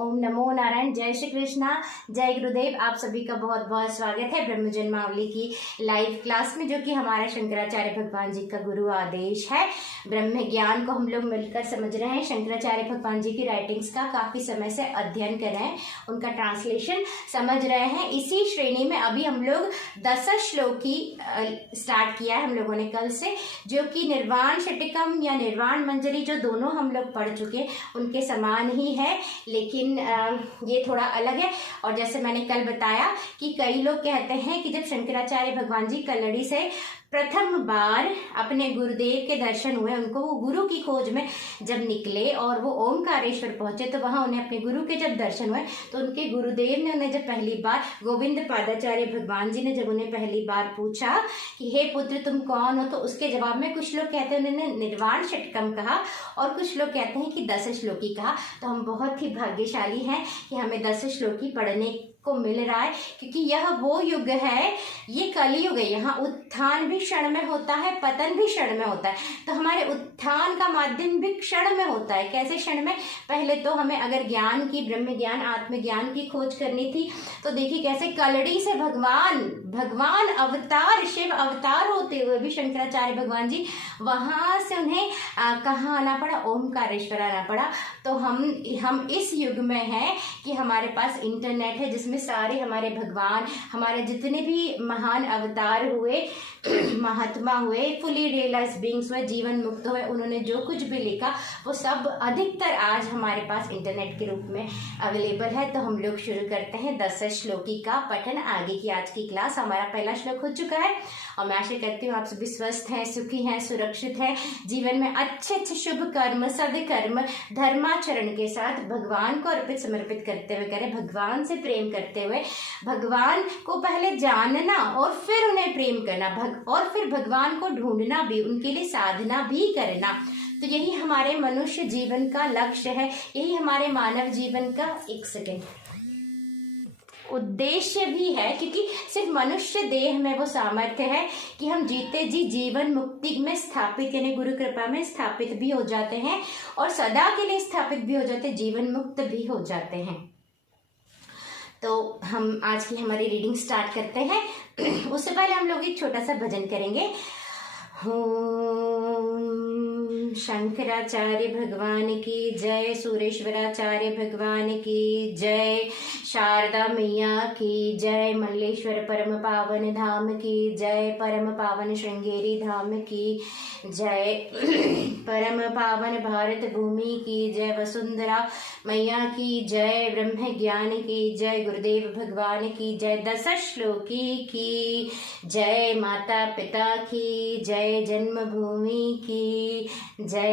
ओम नमो नारायण। जय श्री कृष्णा, जय गुरुदेव। आप सभी का बहुत बहुत स्वागत है ब्रह्म जन्मावली की लाइव क्लास में, जो कि हमारा शंकराचार्य भगवान जी का गुरु आदेश है। ब्रह्म ज्ञान को हम लोग मिलकर समझ रहे हैं। शंकराचार्य भगवान जी की राइटिंग्स का काफ़ी समय से अध्ययन कर रहे हैं, उनका ट्रांसलेशन समझ रहे हैं। इसी श्रेणी में अभी हम लोग 10 श्लोकी स्टार्ट किया है हम लोगों ने कल से, जो कि निर्वाण षटकम या निर्वाण मंजरी जो दोनों हम लोग पढ़ चुके उनके समान ही है, लेकिन ये थोड़ा अलग है। और जैसे मैंने कल बताया कि कई लोग कहते हैं कि जब शंकराचार्य भगवान जी कल्लड़ी से प्रथम बार अपने गुरुदेव के दर्शन हुए, उनको वो गुरु की खोज में जब निकले और वो ओमकारेश्वर पहुंचे, तो वहां उन्हें अपने गुरु के जब दर्शन हुए तो उनके गुरुदेव ने उन्हें जब पहली बार, गोविंद पादाचार्य भगवान जी ने जब उन्हें पहली बार पूछा कि हे पुत्र तुम कौन हो, तो उसके जवाब में कुछ लोग कहते हैं उन्होंने निर्वाण षटकम कहा और कुछ लोग कहते हैं कि 10 श्लोकी कहा। तो हम बहुत ही भाग्यशाली हैं कि हमें 10 श्लोकी पढ़ने को मिल रहा है, क्योंकि यह वो युग है, ये कलयुग है। यहाँ उत्थान भी क्षण में होता है, पतन भी क्षण में होता है। तो हमारे उत्थान का माध्यम भी क्षण में होता है। कैसे क्षण में? पहले तो हमें अगर ज्ञान की, ब्रह्म ज्ञान, आत्मज्ञान की खोज करनी थी, तो देखिए कैसे कलड़ी से भगवान अवतार, शिव अवतार होते हुए भी शंकराचार्य भगवान जी वहां से उन्हें कहाँ आना पड़ा? ओमकारेश्वर आना पड़ा। तो हम इस युग में हैं कि हमारे पास इंटरनेट है, जिसमें सारे हमारे भगवान, हमारे जितने भी महान अवतार हुए, महात्मा हुए, फुली रियलाइज बीइंग्स हुए, जीवन मुक्त हुए, उन्होंने जो कुछ भी लिखा वो सब अधिकतर आज हमारे पास इंटरनेट के रूप में अवेलेबल है। तो हम लोग शुरू करते हैं 10 श्लोकी का पठन। आगे की आज की क्लास, हमारा पहला श्लोक हो चुका है और मैं आशा करती हूँ आप सभी स्वस्थ हैं, सुखी हैं, सुरक्षित हैं, जीवन में अच्छे शुभ कर्म, सदकर्म, धर्माचरण के साथ भगवान को अर्पित समर्पित करते हुए करें। भगवान से प्रेम करते हुए, भगवान को पहले जानना और फिर उन्हें प्रेम करना, और फिर भगवान को ढूंढना भी, उनके लिए साधना भी करना। तो यही हमारे मनुष्य जीवन का लक्ष्य है, यही हमारे मानव जीवन का उद्देश्य भी है, क्योंकि सिर्फ मनुष्य देह में वो सामर्थ्य है कि हम जीते जी जीवन मुक्ति में स्थापित, यानी गुरु कृपा में स्थापित भी हो जाते हैं और सदा के लिए स्थापित भी हो जाते हैं, जीवन मुक्त भी हो जाते हैं। तो हम आज की हमारी रीडिंग स्टार्ट करते हैं। उससे पहले हम लोग एक छोटा सा भजन करेंगे। शंकराचार्य भगवान की जय, सुरेश्वराचार्य भगवान की जय, शारदा मैया की जय, मल्लेश्वर परम पावन धाम की जय, परम पावन श्रृंगेरी धाम की जय, परम पावन भारत भूमि की जय, वसुंधरा मैया की जय, ब्रह्म ज्ञान की जय, गुरुदेव भगवान की जय, 10 श्लोकी की जय, माता पिता की जय, जन्मभूमि की जय,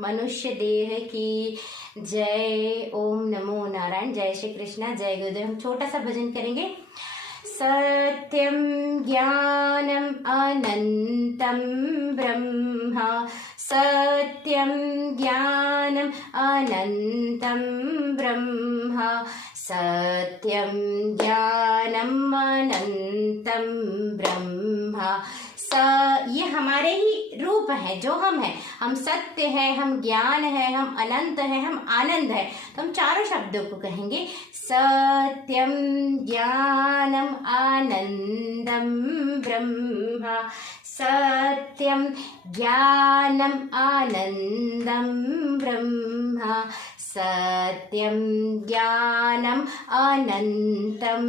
मनुष्य देह की जय। ओम नमो नारायण। जय श्री कृष्णा, जय गुरुदेव। हम छोटा सा भजन करेंगे। सत्यम ज्ञानम अनंतम ब्रह्म, सत्यम ज्ञानम अनंतम ब्रह्म, सत्यम ज्ञानम अनंतम ब्रह्म। ये हमारे ही रूप है, जो हम हैं। हम सत्य है, हम ज्ञान है, हम अनंत है, हम आनंद है। तो हम चारों शब्दों को कहेंगे। सत्यम ज्ञानम आनंदम ब्रह्म, सत्यम ज्ञानम आनंदम ब्रह्म, सत्यम ज्ञानम अनंतम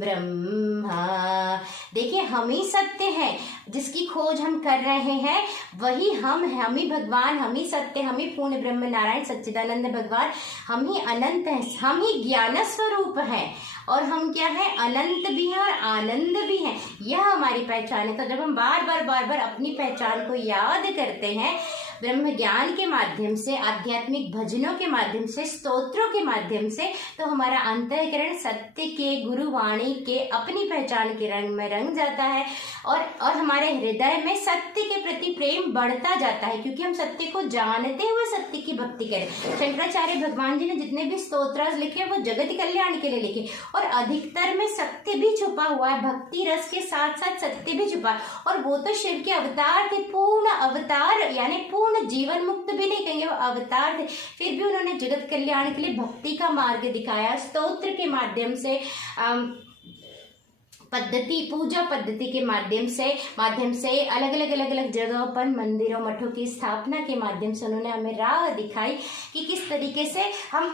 ब्रह्म। देखिए, हम ही सत्य हैं, जिसकी खोज हम कर रहे हैं वही हम हैं, हम ही भगवान, हम ही सत्य, हम ही पूर्ण ब्रह्म नारायण सच्चिदानंद भगवान, हम ही अनंत हैं, हम ही ज्ञान स्वरूप हैं। और हम क्या है? अनंत भी हैं और आनंद भी हैं। यह हमारी पहचान है। तो जब हम बार बार अपनी पहचान को याद करते हैं, ब्रह्म ज्ञान के माध्यम से, आध्यात्मिक भजनों के माध्यम से, स्तोत्रों के माध्यम से, तो हमारा अंतःकरण सत्य के, गुरुवाणी के, अपनी पहचान के रंग में रंग जाता है और हमारे हृदय में सत्य के प्रति प्रेम बढ़ता जाता है, क्योंकि हम सत्य को जानते हुए सत्य की भक्ति करें। शंकराचार्य भगवान जी ने जितने भी स्तोत्र लिखे वो जगत कल्याण के लिए लिखे, और अधिकतर में सत्य भी छुपा हुआ है, भक्ति रस के साथ साथ सत्य भी छुपा है। और वो तो शिव के अवतार थे, पूर्ण अवतार, यानी पूर्ण संपूर्ण जीवन मुक्त भी नहीं कहेंगे, वो अवतार थे, फिर भी उन्होंने जगत कल्याण के लिए भक्ति का मार्ग दिखाया। स्तोत्र के माध्यम से पद्धति, पूजा पद्धति के माध्यम से अलग अलग जगहों पर मंदिरों मठों की स्थापना के माध्यम से उन्होंने हमें राह दिखाई कि किस तरीके से हम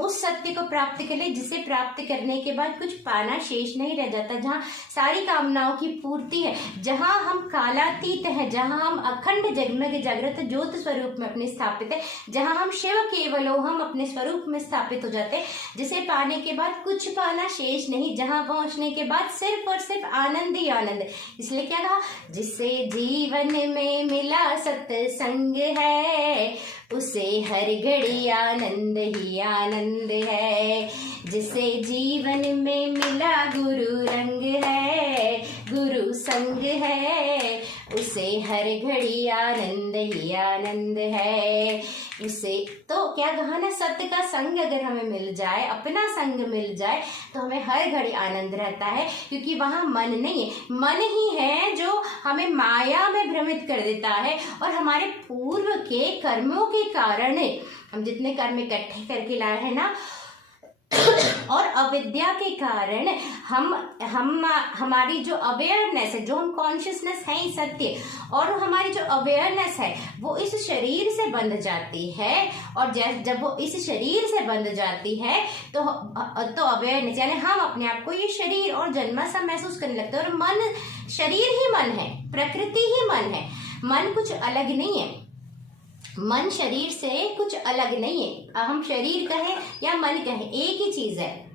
उस सत्य को प्राप्त कर ले जिसे प्राप्त करने के बाद कुछ पाना शेष नहीं रह जाता, जहाँ सारी कामनाओं की पूर्ति है, जहाँ हम कालातीत है, जहाँ हम अखंड जगमग जागृत ज्योत स्वरूप में अपने स्थापित है, जहाँ हम शिव केवलो हम अपने स्वरूप में स्थापित हो जाते हैं, जिसे पाने के बाद कुछ पाना शेष नहीं, जहाँ पहुंचने के बाद सिर्फ और सिर्फ आनंद ही आनंद। इसलिए क्या कहा, जिसे जीवन में मिला सत्संग है उसे हर घड़ी आनंद ही आनंद है। जिसे जीवन में मिला गुरु रंग है, गुरु संग है, उसे हर घड़ी आनंद ही आनंद है। उसे तो क्या कहा ना, सत्य का संग अगर हमें मिल जाए, अपना संग मिल जाए, तो हमें हर घड़ी आनंद रहता है, क्योंकि वहां मन नहीं है, मन ही है जो हमें माया में भ्रमित कर देता है। और हमारे पूर्व के कर्मों के कारण हम जितने कर्म इकट्ठे करके लाए हैं ना, और अविद्या के कारण हम हमारी जो अवेयरनेस है, जो हम कॉन्शियसनेस है सत्य, और हमारी जो अवेयरनेस है वो इस शरीर से बंध जाती है। और जब वो इस शरीर से बंध जाती है तो अवेयरनेस यानी हम अपने आप को ये शरीर और जन्मा सा महसूस करने लगते हैं। और मन, शरीर ही मन है, प्रकृति ही मन है, मन कुछ अलग नहीं है, मन शरीर से कुछ अलग नहीं है। हम शरीर कहें या मन कहें, एक ही चीज है।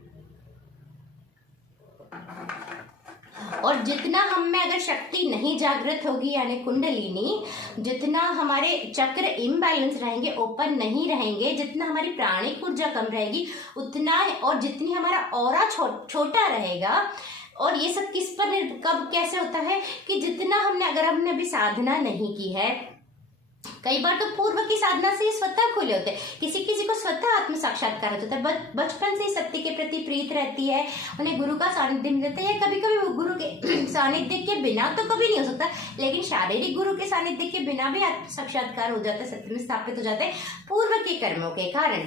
और जितना हम में अगर शक्ति नहीं जागृत होगी यानी कुंडलिनी, जितना हमारे चक्र इम्बैलेंस रहेंगे, ओपन नहीं रहेंगे, जितना हमारी प्राणिक ऊर्जा कम रहेगी उतना, और जितनी हमारा ऑरा छोटा रहेगा। और ये सब किस पर कब कैसे होता है कि जितना अगर हमने अभी साधना नहीं की है, कई बार तो पूर्व की साधना से स्वतः खुले होते हैं, किसी को स्वतः आत्म साक्षात्कार होता है, बचपन से ही सत्य के प्रति प्रीत रहती है, उन्हें गुरु का सानिध्य मिल जाता है। कभी कभी गुरु के सानिध्य के बिना तो कभी नहीं हो सकता, लेकिन शारीरिक गुरु के सानिध्य के बिना भी आत्म साक्षात्कार हो जाता है, सत्य में स्थापित हो जाते हैं पूर्व के कर्मों के कारण।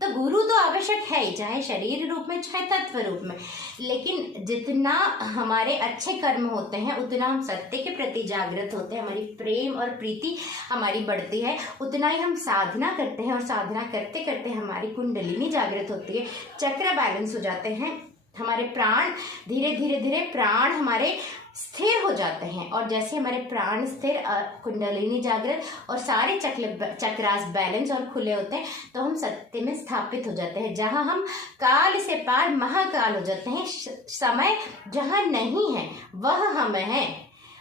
तो गुरु तो आवश्यक है ही, चाहे शरीर रूप में चाहे तत्व रूप में, लेकिन जितना हमारे अच्छे कर्म होते हैं उतना हम सत्य के प्रति जागृत होते हैं, हमारी प्रेम और प्रीति हमारी बढ़ती है, उतना ही हम साधना करते हैं, और साधना करते करते हमारी कुंडलिनी जागृत होती है, चक्र बैलेंस हो जाते हैं, हमारे प्राण धीरे धीरे प्राण हमारे स्थिर हो जाते हैं। और जैसे हमारे प्राण स्थिर, कुंडलिनी जागृत और सारे चक्रास बैलेंस और खुले होते हैं, तो हम सत्य में स्थापित हो जाते हैं, जहां हम काल से पार महाकाल हो जाते हैं। समय जहां नहीं है वह हम है।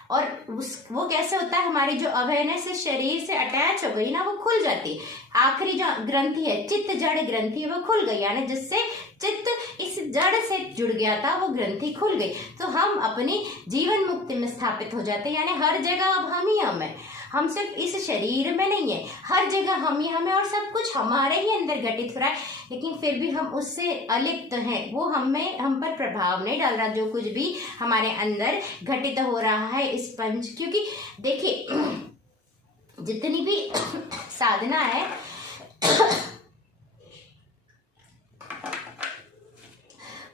और वो कैसे होता है, हमारी जो अवेयरनेस शरीर से अटैच हो गई ना, वो खुल जाती है। आखिरी जो ग्रंथि है, चित्त जड़ ग्रंथि, वो खुल गई, यानी जिससे चित्त इस जड़ से जुड़ गया था वो ग्रंथि खुल गई, तो हम अपनी जीवन मुक्ति में स्थापित हो जाते हैं। यानी हर जगह अब हम ही हम है, हम सिर्फ इस शरीर में नहीं है, हर जगह हम ही हमें, और सब कुछ हमारे ही अंदर घटित हो रहा है, लेकिन फिर भी हम उससे अलिप्त हैं, वो हम पर प्रभाव नहीं डाल रहा जो कुछ भी हमारे अंदर घटित हो रहा है इस पंच। क्योंकि देखिए जितनी भी साधना है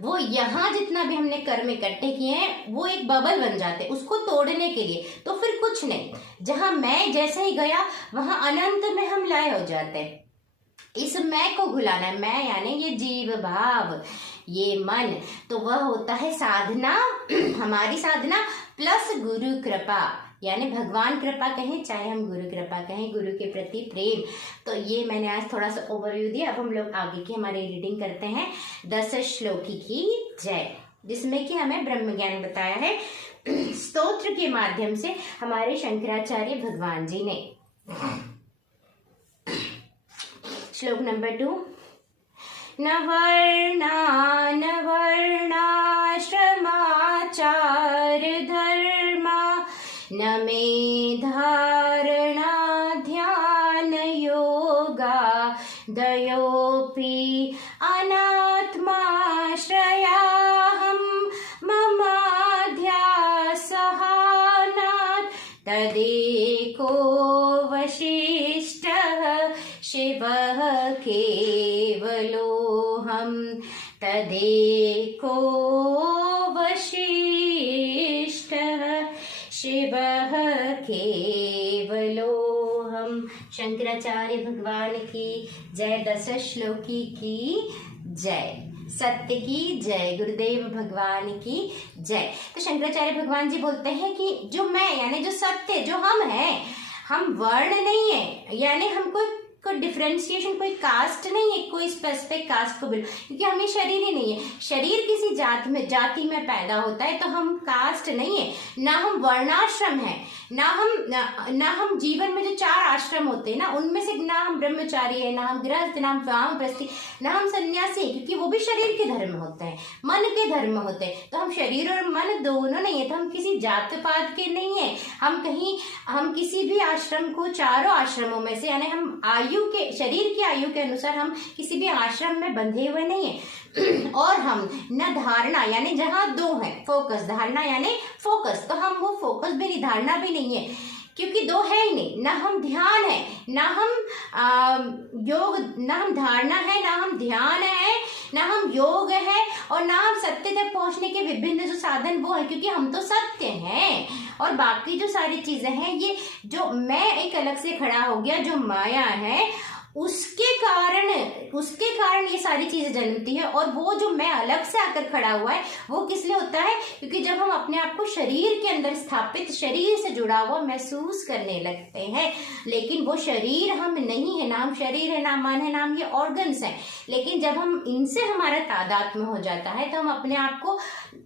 वो यहाँ जितना भी हमने कर्म इकट्ठे किए हैं वो एक बबल बन जाते हैं उसको तोड़ने के लिए, तो फिर कुछ नहीं, जहां मैं जैसे ही गया वहां अनंत में हम लय हो जाते हैं। इस मैं को भुलाना है, मैं यानी ये जीव भाव, ये मन, तो वह होता है साधना, हमारी साधना प्लस गुरु कृपा, यानी भगवान कृपा कहें चाहे हम गुरु कृपा कहें, गुरु के प्रति प्रेम। तो ये मैंने आज थोड़ा सा ओवरव्यू दिया। अब हम लोग आगे की हमारी रीडिंग करते हैं 10 श्लोकी की जय, जिसमें कि हमें ब्रह्म ज्ञान बताया है स्तोत्र के माध्यम से हमारे शंकराचार्य भगवान जी ने। श्लोक नंबर 2, न वर्णा न वर्णाश्रमाचार धर्मा न मे धारणा ध्यान योगा दयोपि अनात्माश्रयाहं ममाध्यासहानात् तदेको वश केवलोऽहं तदेको वशिष्ठः शिवः केवलोऽहं। शंकराचार्य भगवान की जय। 10 श्लोकी की जय। सत्य की जय। गुरुदेव भगवान की जय। तो शंकराचार्य भगवान जी बोलते हैं कि जो मैं यानी जो सत्य जो हम हैं, हम वर्ण नहीं है, यानी हम कोई डिफरेंशिएशन, कोई कास्ट नहीं है, कोई स्पेसिफिक कास्ट को बिलोंग, क्योंकि हमें शरीर ही नहीं है। शरीर किसी जाति में पैदा होता है, तो हम कास्ट नहीं है, ना हम वर्णाश्रम है, ना हम जीवन में जो 4 आश्रम होते हैं ना, उनमें से ना हम ब्रह्मचारी है, ना हम गृहस्थ, ना हम वानप्रस्थी, ना हम सन्यासी है, क्योंकि वो भी शरीर के धर्म होते हैं, मन के धर्म होते हैं। तो हम शरीर और मन दोनों नहीं है, तो हम किसी जात पात के नहीं है। हम किसी भी आश्रम को, चारों आश्रमों में से, यानी हम शरीर की आयु के अनुसार हम किसी भी आश्रम में बंधे हुए नहीं है। और हम न धारणा, यानी जहां 2 है, फोकस, धारणा यानी फोकस, तो हम वो फोकस भी नहीं, धारणा भी नहीं है, क्योंकि 2 है ही नहीं। ना हम ध्यान है, ना हम योग, ना हम धारणा है, ना हम ध्यान है, ना हम योग है, और ना हम सत्य तक पहुंचने के विभिन्न जो साधन वो है, क्योंकि हम तो सत्य हैं। और बाकी जो सारी चीजें हैं, ये जो मैं एक अलग से खड़ा हो गया, जो माया है, उसके कारण ये सारी चीजें जन्मती है। और वो जो मैं अलग से आकर खड़ा हुआ है, वो किस लिए होता है? क्योंकि जब हम अपने आप को शरीर के अंदर स्थापित, शरीर से जुड़ा हुआ महसूस करने लगते हैं, लेकिन वो शरीर हम नहीं है, ना हम शरीर है, ना मन है, ना हम ये ऑर्गन्स हैं। लेकिन जब हम इनसे हमारा तादात्म्य हो जाता है, तो हम अपने आप को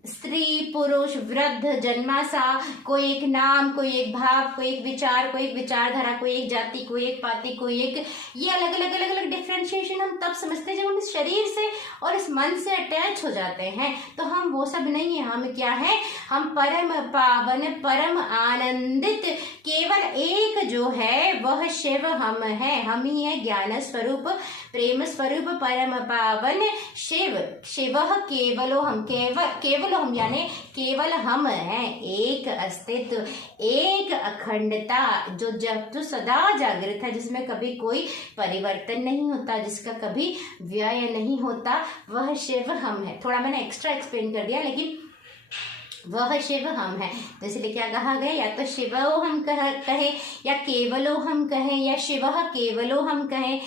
स्त्री, पुरुष, वृद्ध, जन्मासा, कोई एक नाम, कोई एक भाव, कोई एक विचार, कोई एक विचारधारा, कोई एक जाति, कोई एक पाति, कोई एक, ये अलग डिफरेंशिएशन हम तब समझते हैं जब हम इस शरीर से और इस मन से अटैच हो जाते हैं। तो हम वो सब नहीं है। हम क्या है? हम परम पावन, परम आनंदित, केवल एक जो है वह शिव हम है। हम ही है ज्ञान स्वरूप, प्रेम स्वरूप, परम पावन शिव। शिव केवलो हम, केवल हम यानी केवल हम हैं। एक अस्तित्व, एक अखंडता, जो सदा जागृत है, जिसमें कभी कोई परिवर्तन नहीं होता, जिसका कभी व्यय नहीं होता, वह शिव हम है। थोड़ा मैंने एक्स्ट्रा एक्सप्लेन कर दिया, लेकिन वह शिव हम है। तो इसलिए क्या कहा गया? या तो शिवो हम कहे, या केवलो हम कहें, या शिव केवलो हम कहें।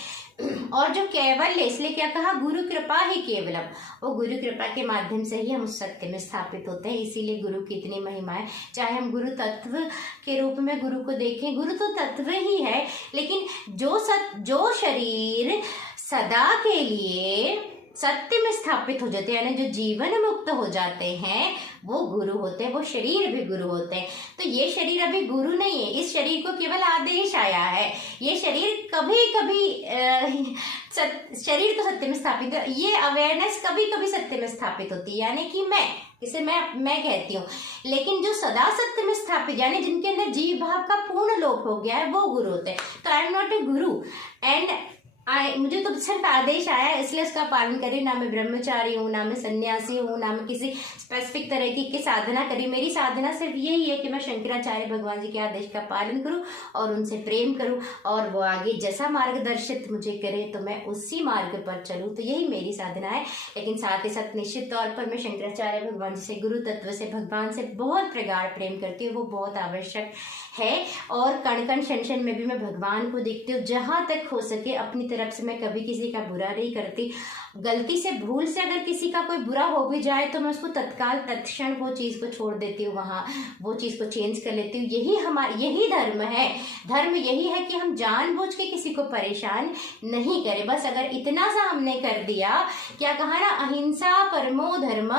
और जो केवल है, इसलिए क्या कहा? गुरु कृपा ही केवलम। वो गुरु कृपा के माध्यम से ही हम उस सत्य में स्थापित होते हैं। इसीलिए गुरु की इतनी महिमा है। चाहे हम गुरु तत्व के रूप में गुरु को देखें, गुरु तो तत्व ही है, लेकिन जो शरीर सदा के लिए सत्य में स्थापित हो जाते हैं, यानी जो जीवन मुक्त हो जाते हैं, वो गुरु होते हैं। वो शरीर भी गुरु होते हैं। तो ये शरीर अभी गुरु नहीं है, इस शरीर को केवल आदेश आया है। ये शरीर कभी शरीर तो सत्य में स्थापित है, ये अवेयरनेस कभी कभी सत्य में स्थापित होती है, यानी कि इसे मैं कहती हूँ। लेकिन जो सदा सत्य में स्थापित, यानी जिनके अंदर जीव भाव का पूर्ण लोप हो गया है, वो गुरु होते हैं। तो I am not a Guru, and मुझे तो सिर्फ आदेश आया, इसलिए उसका पालन करी। ना मैं ब्रह्मचारी हूँ, ना मैं सन्यासी हूँ, ना मैं किसी स्पेसिफिक तरह की साधना करी। मेरी साधना सिर्फ यही है कि मैं शंकराचार्य भगवान जी के आदेश का पालन करूँ और उनसे प्रेम करूँ, और वो आगे जैसा मार्गदर्शित मुझे करे तो मैं उसी मार्ग पर चलूँ। तो यही मेरी साधना है। लेकिन साथ ही साथ निश्चित तौर पर मैं शंकराचार्य भगवान जी से, गुरु तत्व से, भगवान से बहुत प्रगाढ़ प्रेम करती हूँ। वो बहुत आवश्यक है। और कण कण क्षण क्षण में भी मैं भगवान को देखती हूँ। जहाँ तक हो सके अपनी तरफ से मैं कभी किसी का बुरा नहीं करती। गलती से, भूल से अगर किसी का कोई बुरा हो भी जाए तो मैं उसको तत्काल तत्क्षण वो चीज़ को छोड़ देती हूँ, वहाँ वो चीज़ को चेंज कर लेती हूँ। यही धर्म है। धर्म यही है कि हम जानबूझ के किसी को परेशान नहीं करें। बस अगर इतना सा हमने कर दिया, क्या कहा ना, अहिंसा परमो धर्म,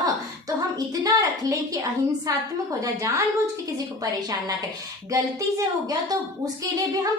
तो हम इतना रख लें कि अहिंसात्मक हो जाए, जानबूझ के किसी को परेशान ना करें। गलती से हो गया तो उसके लिए भी हम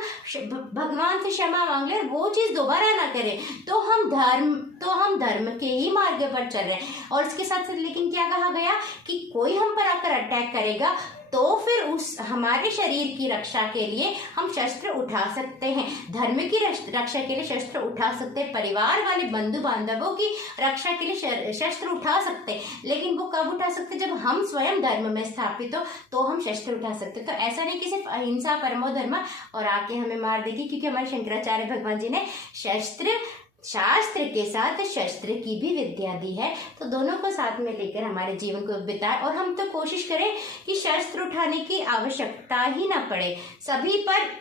भगवान से क्षमा मांग लें, वो चीज़ दोबारा ना करें। तो हम धर्म के ही मार्ग पर चल रहे हैं। और इसके साथ साथ लेकिन क्या कहा गया कि कोई हम पर आकर अटैक करेगा तो फिर उस हमारे शरीर की रक्षा के लिए हम शस्त्र उठा सकते हैं। धर्म की रक्षा के लिए शस्त्र उठा सकते हैं। परिवार वाले बंधु बांधवों की रक्षा के लिए शस्त्र उठा सकते हैं। लेकिन वो कब उठा सकते? जब हम स्वयं धर्म में स्थापित हो तो हम शस्त्र उठा सकते हैं। तो ऐसा नहीं कि सिर्फ अहिंसा परमो धर्म और आके हमें मार देगी, क्योंकि हमारे शंकराचार्य भगवान जी ने शस्त्र शास्त्र के साथ शस्त्र की भी विद्या दी है। तो दोनों को साथ में लेकर हमारे जीवन को बिताएं और हम तो कोशिश करें कि शस्त्र उठाने की आवश्यकता ही ना पड़े, सभी पर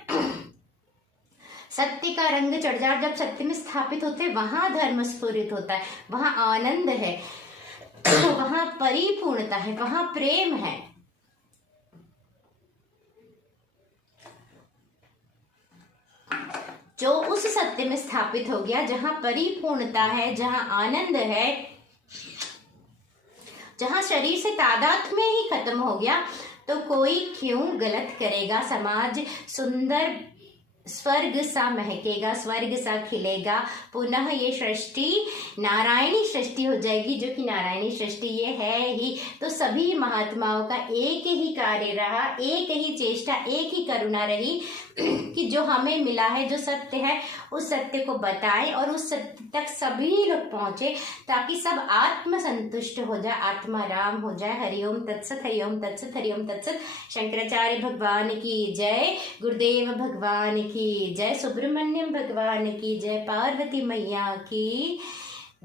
सत्य का रंग चढ़ जाए। जब सत्य में स्थापित होते हैं वहां धर्म स्फुरित होता है, वहां आनंद है, वहां परिपूर्णता है, वहां प्रेम है। जो उस सत्य में स्थापित हो गया, जहां परिपूर्णता है, जहां आनंद है, जहां शरीर से तादात्म्य ही खत्म हो गया, तो कोई क्यों गलत करेगा। समाज सुंदर स्वर्ग सा महकेगा, स्वर्ग सा खिलेगा। पुनः ये सृष्टि नारायणी सृष्टि हो जाएगी, जो कि नारायणी सृष्टि ये है ही। तो सभी महात्माओं का एक ही कार्य रहा, एक ही चेष्टा, एक ही करुणा रही कि जो हमें मिला है, जो सत्य है, उस सत्य को बताएं और उस सत्य तक सभी लोग पहुंचे, ताकि सब आत्म संतुष्ट हो जाए, आत्मा राम हो जाए। हरिओम तत्सत, हरिओम तत्सत, हरिओम तत्सत। शंकराचार्य भगवान की जय, गुरुदेव भगवान की जय, सुब्रमण्यम भगवान की जय, पार्वती मैया की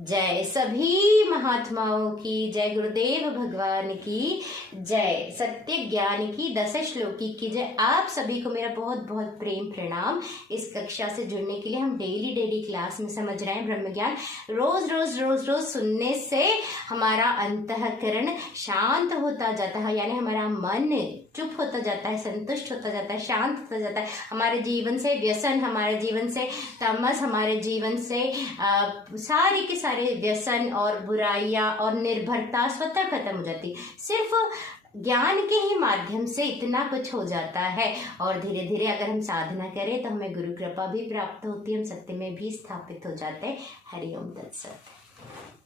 जय, सभी महात्माओं की जय, गुरुदेव भगवान की जय, सत्य ज्ञान की 10 श्लोकी की जय। आप सभी को मेरा बहुत बहुत प्रेम प्रणाम। इस कक्षा से जुड़ने के लिए हम डेली क्लास में समझ रहे हैं ब्रह्म ज्ञान। रोज रोज रोज रोज सुनने से हमारा अंतःकरण शांत होता जाता है, यानी हमारा मन चुप होता जाता है, संतुष्ट होता जाता है, शांत होता जाता है। हमारे जीवन से व्यसन, हमारे जीवन से तमस, हमारे जीवन से सारे के सारे व्यसन और बुराइयां और निर्भरता स्वतः खत्म हो जाती। सिर्फ ज्ञान के ही माध्यम से इतना कुछ हो जाता है। और धीरे धीरे अगर हम साधना करें तो हमें गुरु कृपा भी प्राप्त होती है, हम सत्य में भी स्थापित हो जाते हैं। हरिओम तत्सत।